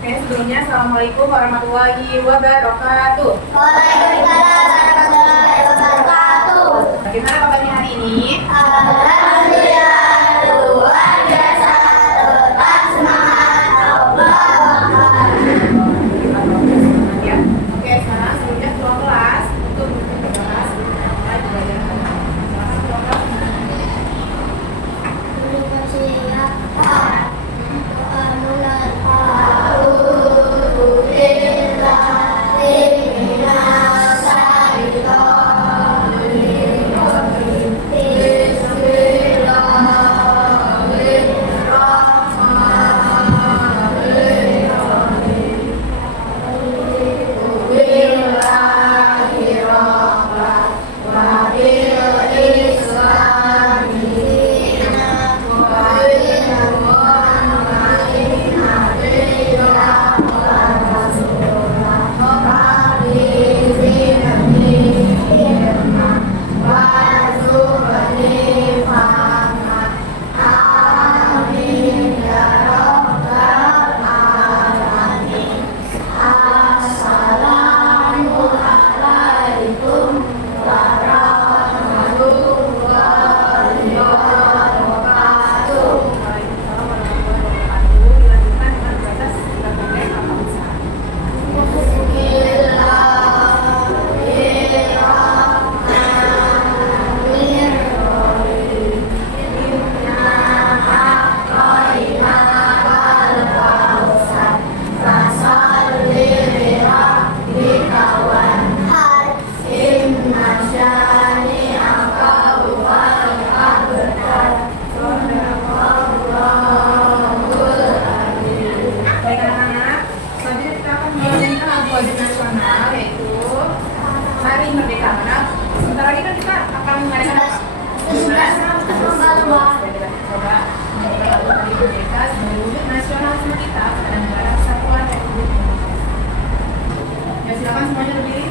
Oke, sebelumnya Assalamualaikum warahmatullahi wabarakatuh. Waalaikumsalam warahmatullahi wabarakatuh. Bagaimana kabarnya hari ini? Alhamdulillah, luar biasa, tetap semangat, Allah Akbar. Ya. Oke, sekarang sebelumnya keluar kelas untuk membahas mulai pelajaran agama. Silakan keluar kelas. Sebentar lagi kan kita akan mengadakan coba Hari Merdeka sebagai wujud nasionalisme kita pada negara kesatuan Republik Indonesia. Ya, silakan semuanya berdiri.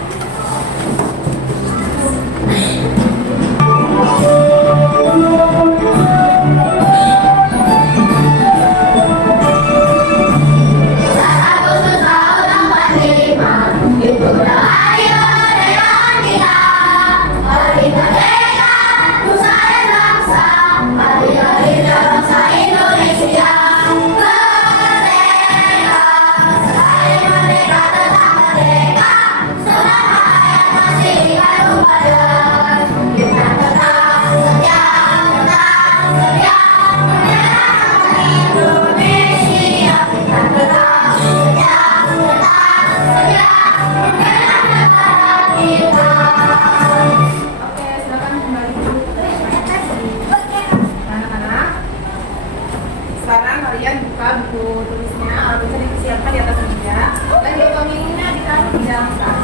Sekarang kalian buka buku tulisnya, alat tulisnya disiapkan di atas meja, dan buku minumnya ditaruh di dalam tas.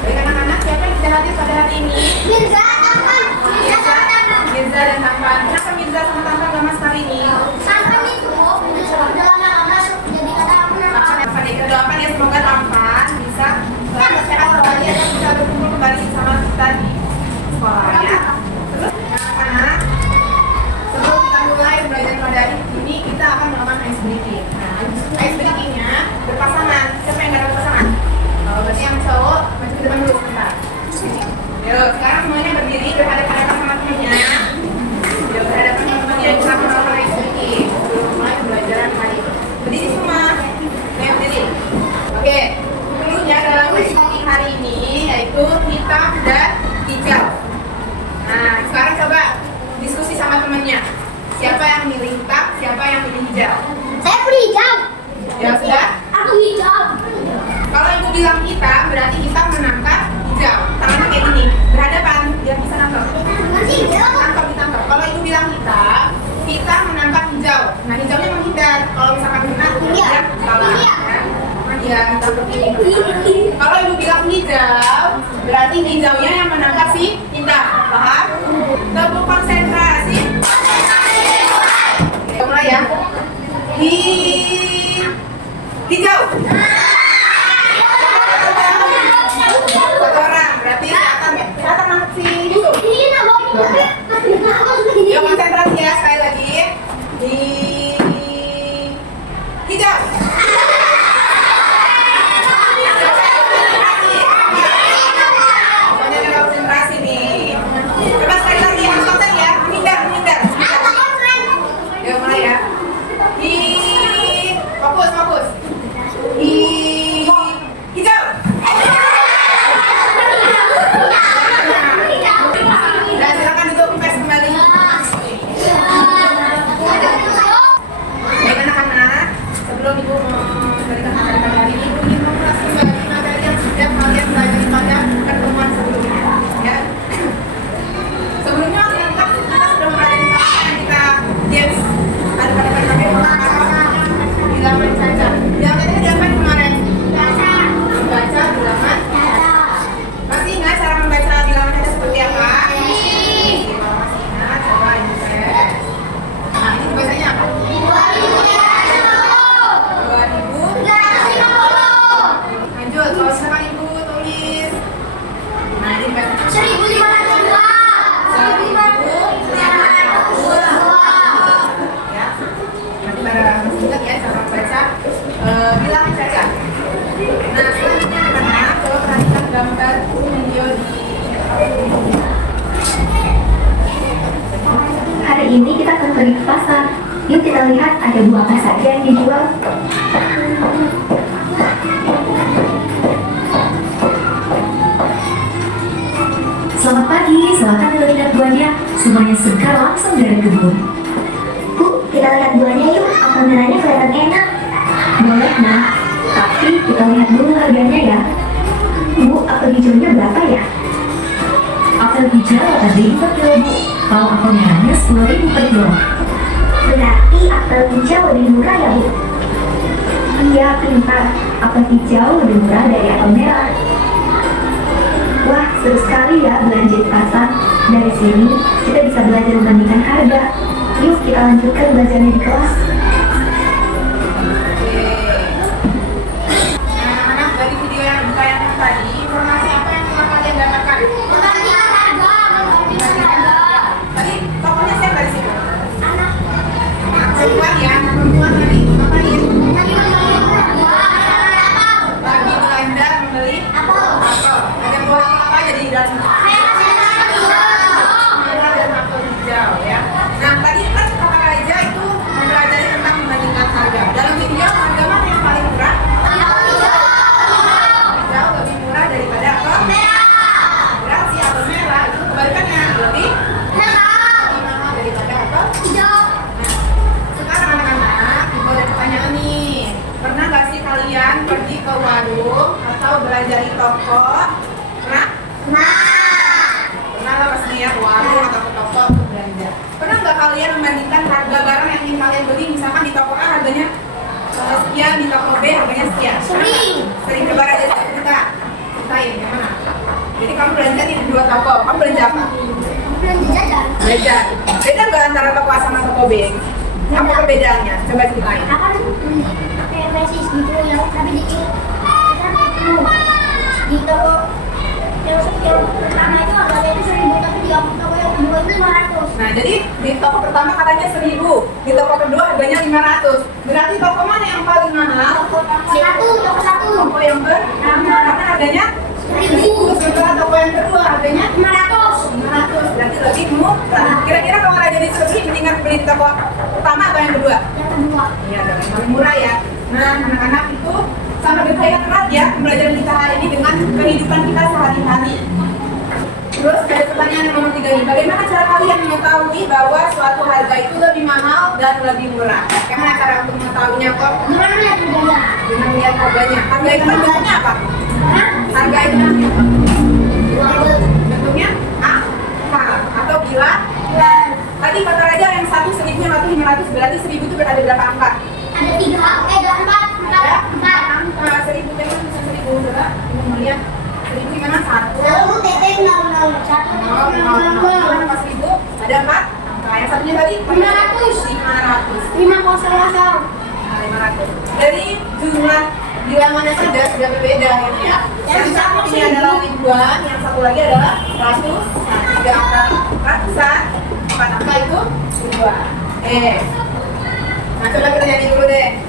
Baik anak-anak, siapa yang bisa hadir pada hari ini? Mirza, Tampan. Mirza dan Tampan. Kenapa Mirza sama Tampan gak masuk hari ini? Tampan itu dalam nama masuk jadi kata aku nama. Tampan kita doakan ya, semoga Tampan bisa sehat kembali dan bisa berkumpul kembali sama kita di sekolah ya. Terus anak-anak, sebelum kita mulai belajar pada hari ini, kita akan melakukan ice breaking. Nah, ice breakingnya berpasangan. Siapa yang gak ada pasangan? Berarti yang cowok maju ke depan dulu sebentar. Yuk, sekarang semuanya berdiri berhadapan sama temannya. Yuk, berhadapan sama temannya, kita akan melakukan ice breaking sebelum mulai pembelajaran hari ini. Berdiri semua. Ayo berdiri. Oke. Dulunya dalam sesi hari ini yaitu hitam dan hijau. Nah, sekarang coba diskusi sama temennya. Siapa yang milih hitam, siapa yang milih hijau? Saya pilih hijau. Ya sudah. Aku hijau. Kalau ibu bilang hitam, berarti kita menangkap hijau. Tangannya kayak gini, berhadapan, biar bisa nangkap. Masih hijau. Tangkap, ditangkap. Kalau ibu bilang hitam, kita menangkap hijau. Nah, hijaunya menghindar. Kalau misalkan benar, dia kalah. Ya, kita begini. Kalau ibu bilang hijau, berarti hijaunya yang menangkap si Yuk konsentrasi ya, sekali lagi. Di hijau. Pokoknya ada konsentrasi nih. Coba sekali lagi, harus konsen ya. Menghindar. Yuk mulai ya. Fokus. Di hijau. Dan silakan duduk kembali. Baik anak-anak, sebelum ibu memberikan materi ini, ibu ingin mengulas kembali materi yang sudah kalian pelajari pada pertemuan sebelumnya. Ya. Sebelumnya kita sudah mempelajari tentang kita games pada bilangan saja. Bilangan itu diapain kemarin? Membaca bilangan. Masih ingat cara membaca bilangan saja seperti apa? Masih ingat? Coba ibu cek. Nah, ini dibacanya apa? 2000. Lanjut, kalau sekarang ibu tulis. Nah, ini dibaca 1502. 1500. Ya. Nanti pada masih ingat ya cara membaca bilangan saja. Nah, selanjutnya anak-anak, kalau perhatikan gambar video di Hari ini kita akan pergi ke pasar. Yuk kita lihat ada buah apa saja yang dijual. Selamat pagi, silakan melihat buahnya. Semuanya segar langsung dari kebun. Bu, kita lihat buahnya yuk. Apel merahnya kelihatan enak. Boleh nah, tapi kita lihat dulu harganya ya. Bu, apel hijaunya berapa ya? Apel hijau 8.000 per kilo bu. Kalau apel merahnya 10.000 per kilo. Berarti apel hijau lebih murah ya, Bu? Iya, pintar. Apel hijau lebih murah dari apel merah. Wah, seru sekali ya belanja di pasar. Dari sini, kita bisa belajar membandingkan harga. Yuk, kita lanjutkan belajarnya di kelas. anak-anak dari video yang ditayangkan tadi, informasi apa yang telah kalian dapatkan? Tadi tokohnya siapa di situ? Perempuan ya, perempuan tadi ngapain? Lagi belanja membeli apel. Ada buah apa aja di dalam? Merah dan apel hijau ya. Nah tadi kan kakak Raja itu mempelajari tentang membandingkan harga. Dalam video harga mana yang paling murah? Jauh lebih murah daripada apel merah. Berarti apel merah itu kebalikannya lebih mahal daripada apel hijau. Sekarang anak-anak, ibu ada pertanyaan nih. Pernah gak sih kalian pergi ke warung atau belanja di toko? Pernah? Pernah lah pasti ya ke warung atau ke toko untuk belanja. Pernah gak kalian membandingkan harga barang yang ingin kalian beli? Misalkan di toko A harganya sekian, di toko B harganya sekian. Sering coba aja kita ceritain yang mana? Jadi kamu belanja di dua toko, kamu belanja apa? Belanja. Beda gak antara toko A sama toko B? Apa perbedaannya? Coba ceritain. Kayak mesis gitu ya, tapi dikit. Di toko yang pertama itu harganya itu 1.000, tapi di toko yang kedua itu 500. Nah, jadi di toko pertama katanya 1.000, di toko kedua harganya 500. Berarti toko mana yang paling mahal? Toko satu. Toko yang pertama karena harganya 1.000. Sementara toko yang kedua harganya 500. Berarti lebih murah. Kira-kira kalau Raja disuruh beli, mendingan beli di toko pertama atau yang kedua? Yang kedua. Iya, dong, yang paling murah ya. Nah, anak-anak itu sangat berkaitan erat ya pembelajaran kita hari ini dengan kehidupan kita sehari-hari. Terus ada pertanyaan yang nomor 3 ini. Bagaimana cara kalian mengetahui bahwa suatu harga itu lebih mahal dan lebih murah? Bagaimana cara untuk mengetahuinya kok? Gimana lihat harganya? Dengan melihat harganya. Harga itu kan bentuknya apa? Harga itu bentuknya apa? Bentuknya A, K, atau bila. Dan tadi kata Raja yang satu 1.000 atau 500, berarti 1.000 itu berada berapa angka? Ada 4. Ada 4 angka. 1.000 memang bisa 1.000. Coba ibu melihat 1.000 memang satu. Lalu teteh 001. Pas 1.000 ada 4 angka. Yang satunya tadi 500. 500. Dari jumlah bilangannya saja sudah berbeda gitu ya. Yang satu ini adalah ribuan, yang satu lagi adalah ratus. ada angka ratusan, 4 angka itu 2. Nah coba kita nyanyi dulu deh.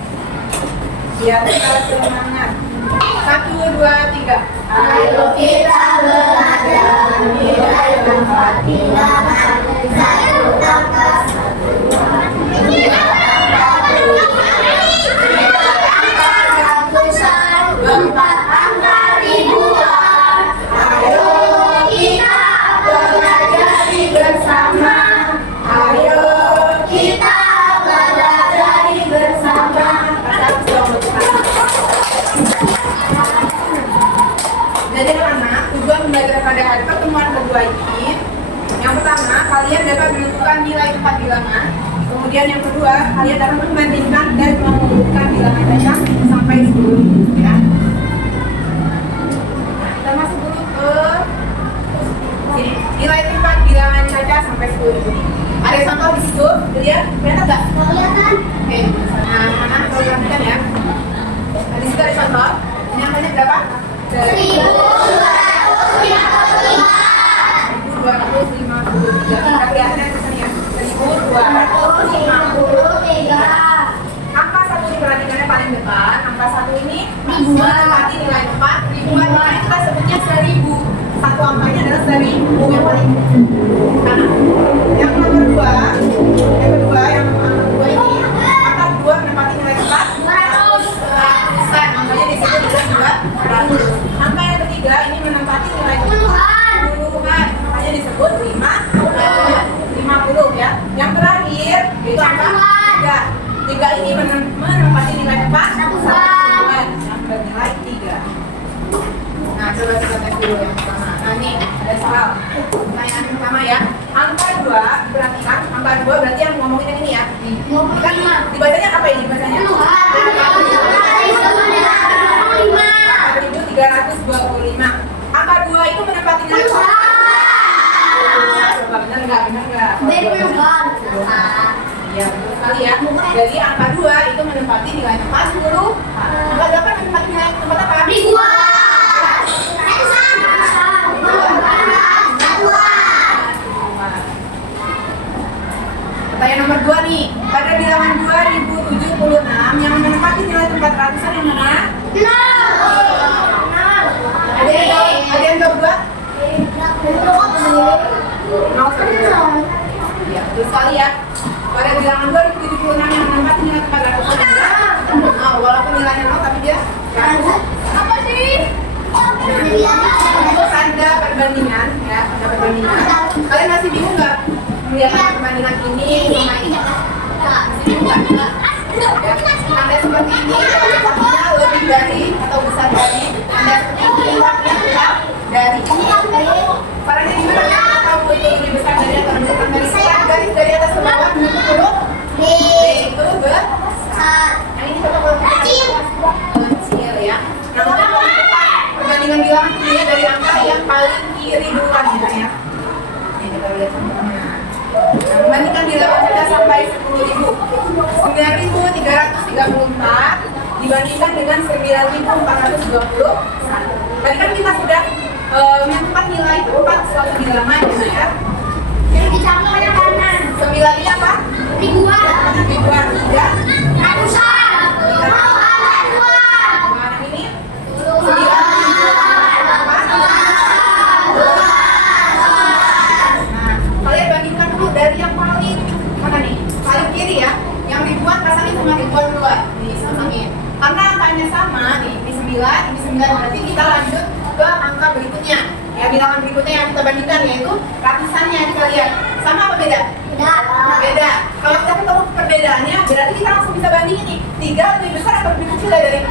Biar kita semangat. 1, 2, 3. Ayo kita belajar nilai tempat bilangan. Satu tambah satu ratusan, 4 angka ribuan. Ayo kita belajar bersama. Ayo kita belajar bersama. Jadi anak-anak, tujuan pembelajaran pada hari pertemuan kedua ini, yang pertama, kalian dapat menentukan nilai tempat bilangan. Kemudian yang kedua, kalian dapat membandingkan dan mengumpulkan bilangan mereka sampai 10.000, ya. Kita masuk dulu ke sini. Nilai tempat bilangan caca sampai 10.000. Ada contoh di situ, lihat, kelihatan nggak? Kelihatan? Oke, nah anak-anak kalau perhatikan ya. Nah, di situ ada contoh. Ini angkanya berapa? 1253. Kita kelihatan di sini ya. 1253. Angka 1 diperhatikannya paling depan. Angka 1 ini menempati nilai 4. Ribuan makanya kita sebutnya 1000. Satu angkanya adalah 1000 yang paling kanan. Yang nomor 2, yang kedua, yang angka 2 ini, angka 2 menempati nilai 4. Ratusan, angkanya di situ juga 200. Angka yang ketiga ini menempati nilai puluhan, makanya disebut 50 ya. Yang terakhir itu angka 3. 3 ini menempati nilai 4 satuan yang bernilai 3. Nah, coba kita tes dulu yang pertama. Nah, ini ada soal. Pertanyaan yang pertama ya. Angka 2, perhatikan. Angka 2 berarti yang ngomongin yang ini ya. Kan dibacanya apa ini dibacanya? 4.325. Angka 2 itu menempati nilai coba benar nggak? Iya betul sekali ya. Jadi angka 2 itu menempati nilai tempat 10. Angka 8 menempati nilai tempat apa? Pertanyaan nomor 2 nih. Pada bilangan 2076 yang menempati nilai tempat ratusan yang mana? Ada yang jawab 2? Ya, betul sekali ya. Pada bilangan 2076 yang menempati nilai tempat ratusan yang mana? Walaupun nilainya 0 tapi dia ratus. Apa sih? Itu tanda perbandingan ya, tanda perbandingan. Kalian masih bingung nggak melihat perbandingan ini sama ini? Masih bingung nggak? Ya, tanda seperti ini, satunya lebih dari atau besar dari. Tanda seperti ini, satunya kurang dari. Caranya gimana ya? Tahu itu lebih besar dari atau lebih kurang dari? Garis dari atas ke bawah menutup huruf B itu besar. Yang ini coba kalau kecil ya. Nah, untuk perbandingan bilangan ini dari angka yang paling kiri duluan gitu ya. Ini kita lihat contohnya. Nah, membandingkan bilangan saja sampai 10.000. 9.334 dibandingkan dengan 9.421. Tadi kan kita sudah menentukan nilai tempat suatu bilangan ya. Jadi dicampur yang kanan. 9 ini apa? Ribuan. Ribuan. 3 Ratusan. Mana ini? 9 kalian bandingkan dulu dari yang paling mana nih? Paling kiri ya. Yang ribuan pasangin sama ribuan dua. Disamain. Karena angkanya sama nih, ini 9, ini 9. Berarti kita lanjut ke angka berikutnya. Ya, bilangan berikutnya yang kita bandingkan yaitu ratusannya. Kita lihat. Sama apa beda? Beda. Kalau kita ketemu perbedaannya, berarti kita langsung bisa bandingin nih. 3 lebih besar atau lebih kecil dari 4?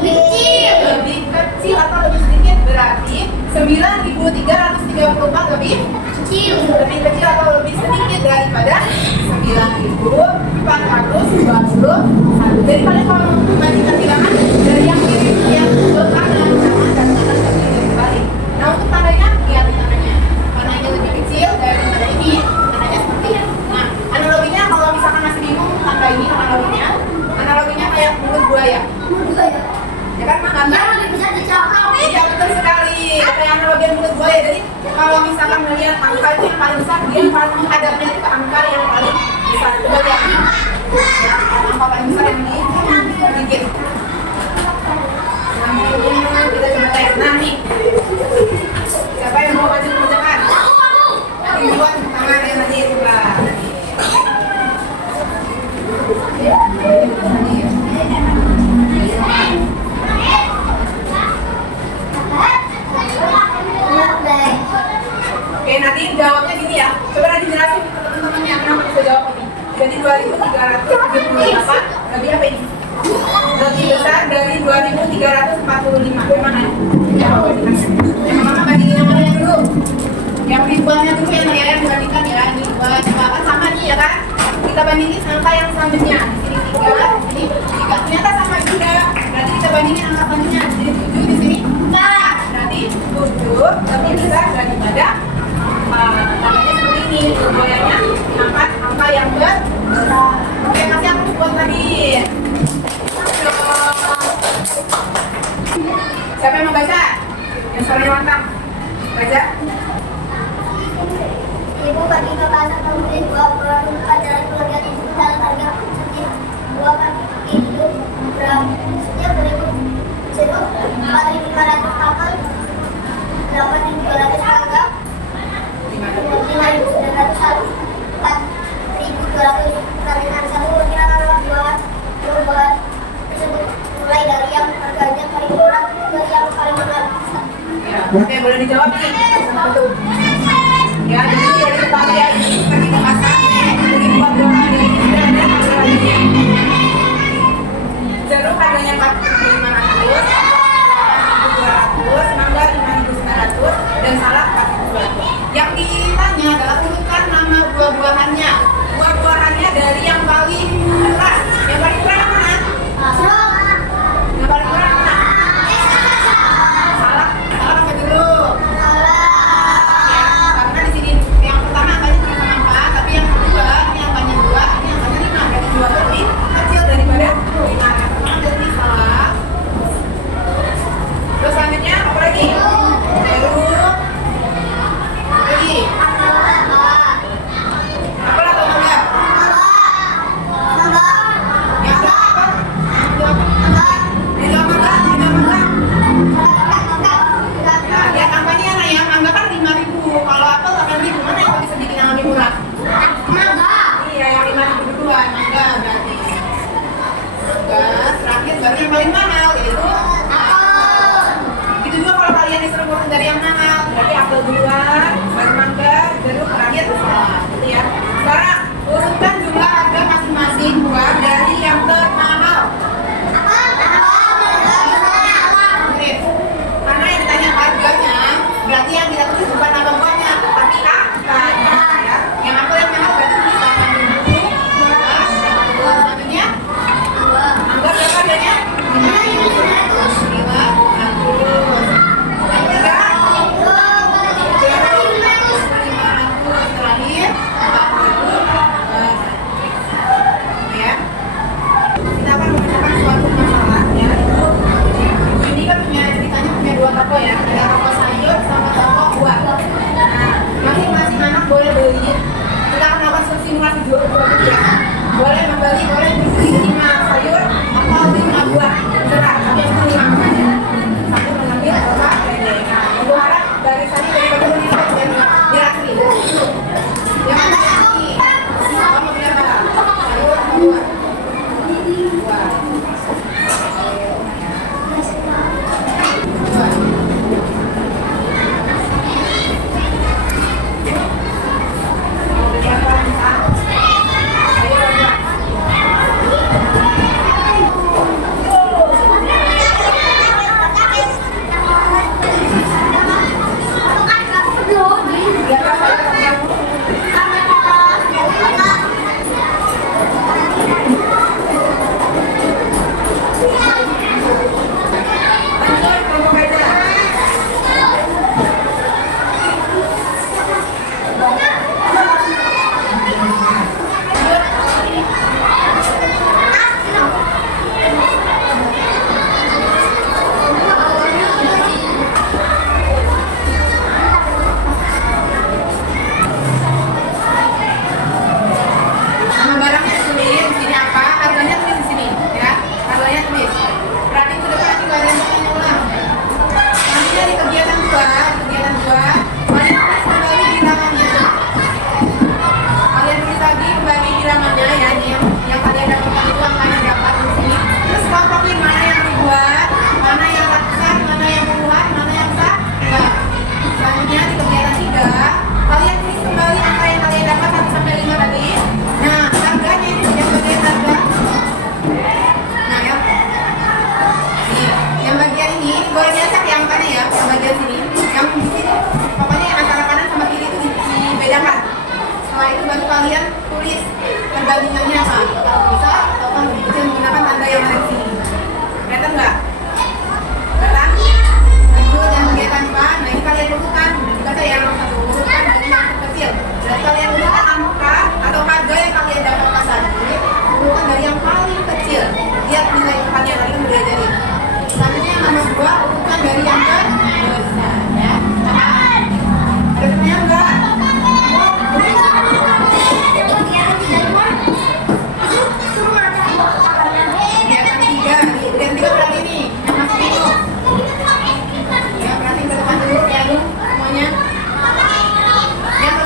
Lebih kecil atau lebih sedikit, berarti 9.334 lebih kecil atau lebih sedikit daripada 9.421. Jadi kalian kalau membandingkan bilangan dari yang kiri yang ke kanan, jangan dari kanan ke kiri balik. Nah, untuk tandanya lihat tandanya. Mana ini lebih kecil dari tanda ini, tandanya seperti ini. Nah, analoginya kalau misalkan masih bingung tanda ini, analoginya kayak mulut buaya. Ya kan, gambar Lebih besar di cakap. iya betul sekali. Kayak analogi mulut buaya. Jadi kalau misalkan melihat angka itu yang paling besar, dia paling menghadapnya itu ke angka yang paling besar. Coba lihat, ya, angka paling besar yang dikit. Nah, kita coba tes. Nah nih, siapa yang mau maju kerjakan? Buat tangan ya nanti sebelah. Oke, nanti jawabnya gini ya. Coba nanti jelasin ke teman-temannya kenapa bisa jawab ini. Jadi 2.378 lebih apa ini? Lebih besar dari 2.345. Gimana? Mama bandingin yang mana dulu? Yang ribuannya dulu yang dibandingkan ya. Ini 2 kan sama nih ya kan? Kita bandingin angka yang selanjutnya. Di sini 3, di sini 3. Ternyata sama juga. Berarti kita bandingin angka selanjutnya. Di sini 7, di sini 4. Berarti 7 lebih besar daripada namanya seperti ini. Goyangnya angkat angka yang besar. Oke, kasih aku buat tadi. Siapa yang mau baca? Yang suaranya mantap. Baca. Ibu bagi kebasan membeli 2 produk pelajaran keluarga ibu dalam harga sedikit 2 kaki hidup gram setiap beribu jeruk 4.500 apel 8.200 mangga 5.900 sagu 4.200 kalian sagu. Kira-kira perubahan tersebut mulai dari yang harganya paling murah ke yang paling mahal. Oke, boleh dijawab nih. Satu. Ya, jadi dari pertama ya, pergi ke pasar, beli buat doang dari ini sudah ada harganya. Jeruk harganya 4.500, 8.200, mangga 5.900, dan salak 4.200. Yang ditanya adalah urutan nama buah-buahannya. Buah-buahannya dari yang paling murah. Yang paling murah yang mana? Yang paling murah yang mana? Salak apa dulu? Karena di sini yang pertama angkanya cuma sama 4, tapi yang kedua ini angkanya 2, ini angkanya 5. Berarti 2 lebih kecil daripada 5. Jadi salah. Terus selanjutnya apa lagi? Jeruk. Lagi. Apel atau mangga?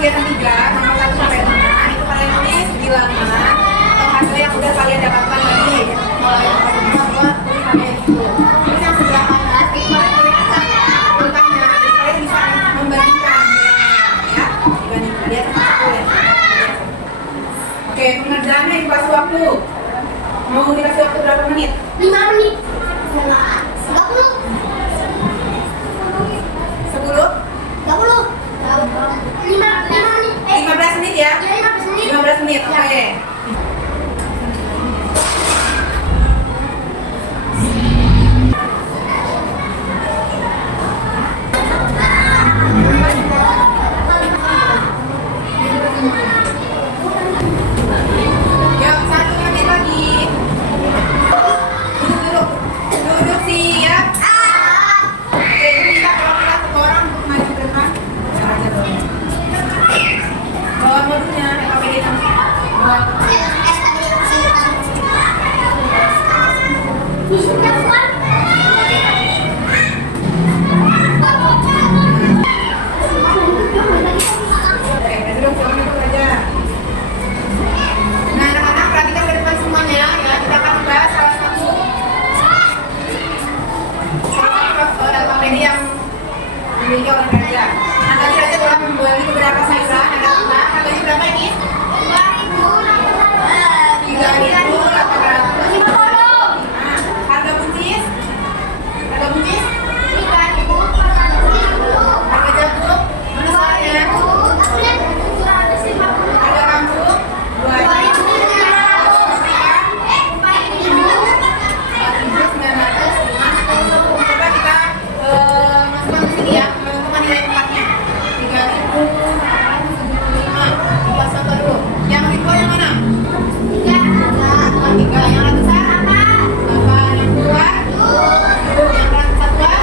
kegiatan 3, nomor 1 sampai 5, itu kalian tulis bilangan atau hasil yang udah kalian dapatkan tadi. Mulai dari 1, 2, 3 sampai itu. Terus yang sebelah kanan itu kalian lihat angkanya, jadi kalian bisa membandingkan ya, dibandingkan lihat sama aku ya. Oke, pengerjaannya dikasih waktu. Mau dikasih waktu berapa menit? 5 menit. 10. 10? 5 menit. 15 menit ya? Ya, 15 menit. 15 menit, oke. Yuk, 1 menit lagi. Duduk. Duduk siap. Oke, ini kita kalau kita satu orang untuk maju ke depan. Jangan aja dong. Bawa modunya, pakai di tangan. Bawa. Oke, duduk jangan duduk aja. Nah, anak-anak perhatikan ke depan semuanya ya. Kita akan membahas salah satu faktor atau media yang dimiliki oleh Raja. Nah, tadi Raja telah membeli beberapa sayuran. Ada tentang harganya berapa ini? 3.800. Nah, harga buncis? Harga buncis? Harga jagung? Mana soalnya? Harga kangkung? 4.950. Coba kita masukkan ke sini ya, teman-teman nilai tempatnya. 3.475. Buat satu dulu. Yang ribuan yang mana? 3. Yang ratusan? 8. Yang puluhan? 10. Yang satuan?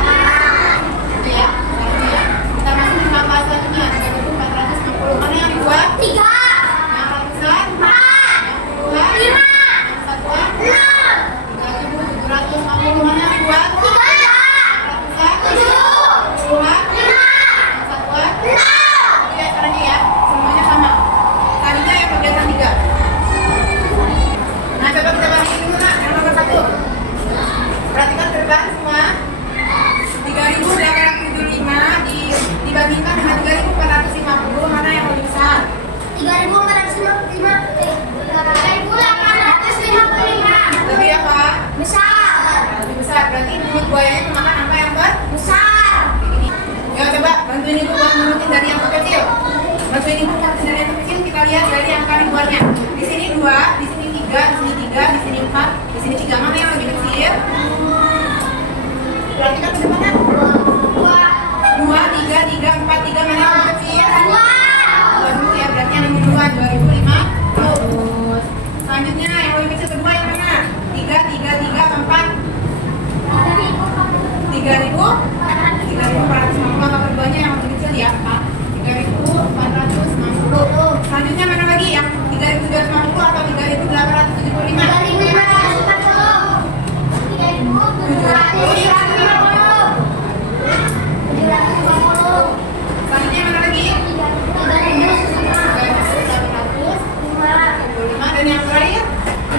Itu ya, sekarang ya. Kita masuk ke nama selanjutnya. 3.450. Mana yang ribuan? 3. Yang ratusan? 4. Yang puluhan? 5. Yang satuan? 3.750. Mana yang ribuan? 3. Yang ratusan? 7. Puluhan? 5. Yang satuan? 6. Oke, caranya ya, semuanya sama. Tadinya yang kegiatan 3. Nah, coba kita bandingin dulu nak, yang nomor 1. Perhatikan ke depan semua. 3.875 dibandingkan dengan 3.450, mana yang lebih besar? 3.455. Lebih apa? Besar. Lebih besar, berarti mulut buayanya memakan angka yang Besar. begini. Ya coba, bantuin ibu buat nurutin dari yang terkecil. Bantuin ibu nurutin dari yang terkecil, kita lihat dari angka ribuannya. Di sini 2, di sini 3, di sini 3, di sini 4, di sini 3. Mana yang lebih kecil? Perhatikan ke depannya. 2, 3, 3, 4, 3. Mana yang lebih kecil? 2 dulu ya, berarti yang nomor 2, 2.500. Selanjutnya yang lebih kecil kedua yang mana? 3, 3, 3, 4. 3.450. Angka keduanya yang lebih kecil ya, 4. 3.450. Selanjutnya mana lagi? Yang 3.750 atau 3.875? 750. Selanjutnya mana lagi? 3.875. Dan yang terakhir?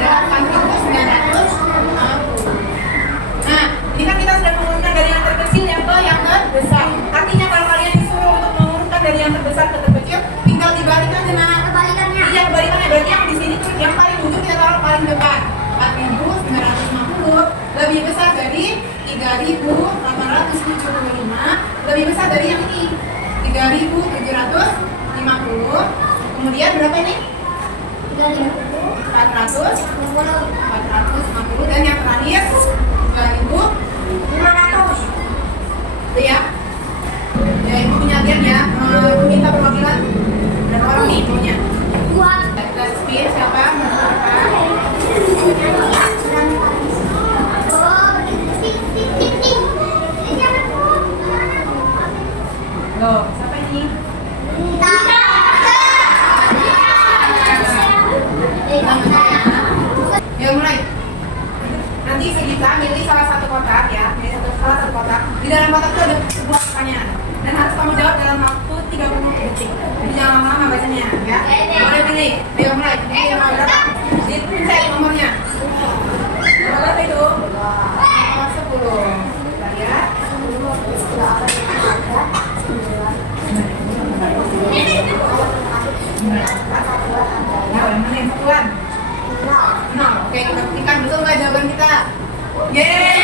8.950. Nah, ini kan kita sudah mengurutkan dari yang terkecil yang ke yang terbesar. Artinya kalau kalian disuruh untuk mengurutkan dari yang terbesar ke terkecil, tinggal dibalikan dengan iya, kebalikannya. Berarti yang di sini tuh yang paling ujung kita taruh paling depan. 4.950 lebih besar dari 3.875, lebih besar dari yang ini 3.750. Kemudian berapa ini? 450. Dan yang terakhir 3.500. Itu ya. Ya, ibu punya agen ya. Minta perwakilan berapa orang nih ibunya? Kita spin siapa? Loh, siapa ini? Ya mulai. Nanti Segita milih salah satu kotak ya, milih salah satu kotak. Di dalam kotak itu ada sebuah pertanyaan dan harus kamu jawab dalam waktu 30 detik. Jadi jangan lama-lama pelajarannya ya. Mulai pilih, ayo mulai. Ini nomor berapa? Dipencet nomornya. Nomor berapa itu? Nomor 10. Kita lihat. Nah, yang mana yang satuan? Nol. Oke, kita buktikan betul nggak jawaban kita? Yeay!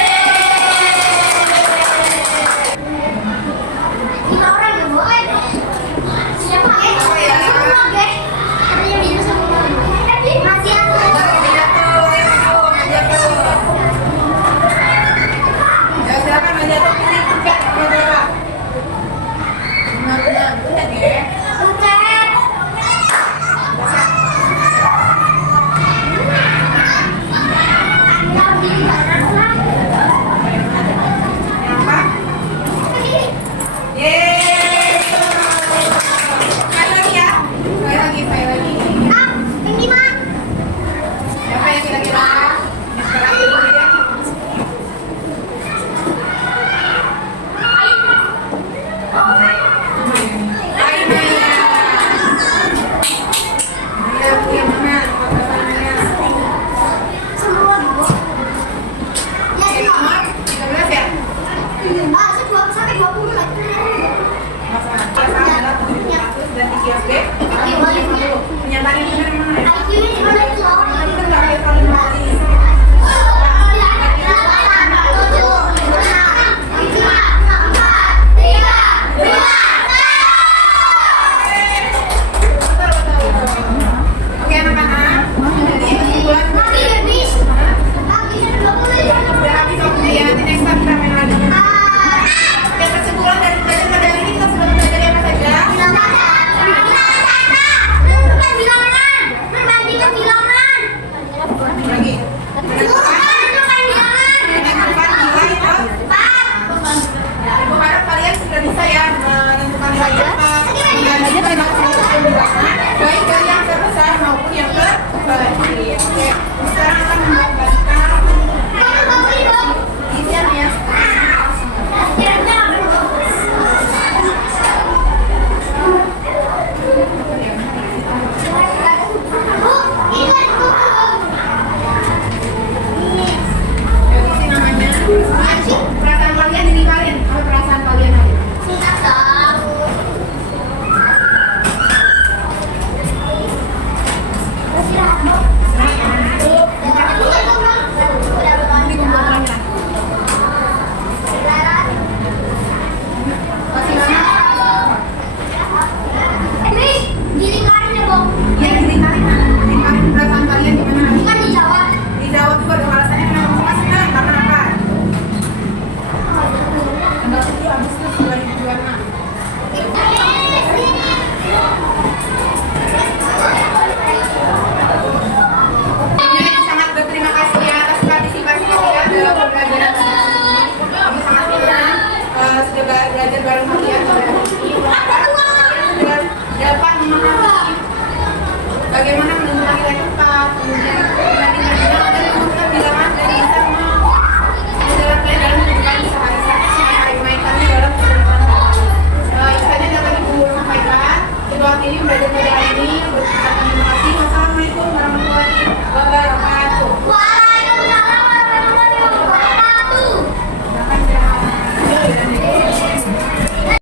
Belajar bareng kalian dan dapat memahami bagaimana menentukan nilai tepat, kemudian